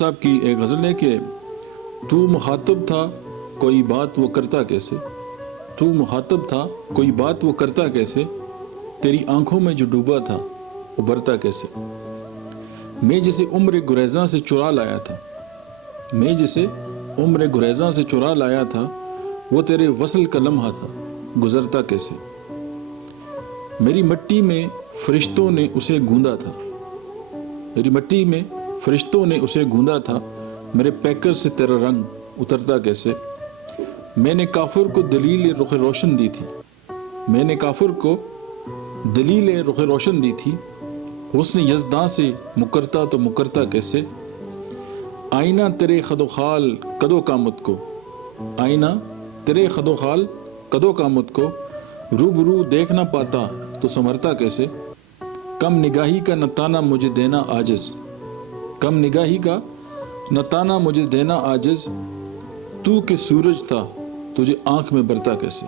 صاحب کی ایک غزل ہے کہ تو مخاطب تھا کوئی بات وہ کرتا کیسے، تو مخاطب تھا کوئی بات وہ کرتا کیسے، تیری آنکھوں میں جو ڈوبا تھا ابھرتا کیسے، میں جسے عمر گریزاں سے چرا لایا تھا، میں جسے عمر گریزاں سے چرا لایا تھا، وہ تیرے وصل کا لمحہ تھا گزرتا کیسے، میری مٹی میں فرشتوں نے اسے گوندا تھا، میری مٹی میں فرشتوں نے اسے گوندا تھا، میرے پیکر سے تیرا رنگ اترتا کیسے، میں نے کافر کو دلیل رخ روشن دی تھی، میں نے کافر کو دلیل رخ روشن دی تھی، حسن یزداں سے مکرتا تو مکرتا کیسے، آئینہ تیرے خد و خال قدو قامت کو، آئینہ تیرے خد و خال قدو قامت کو روبرو دیکھ نہ پاتا تو سنورتا کیسے، کم نگاہی کا نہ تانا مجھے دینا عاجز، کم نگاہی کا نہ تانا مجھے دینا عاجز، تو کہ سورج تھا تجھے آنکھ میں برتا کیسے۔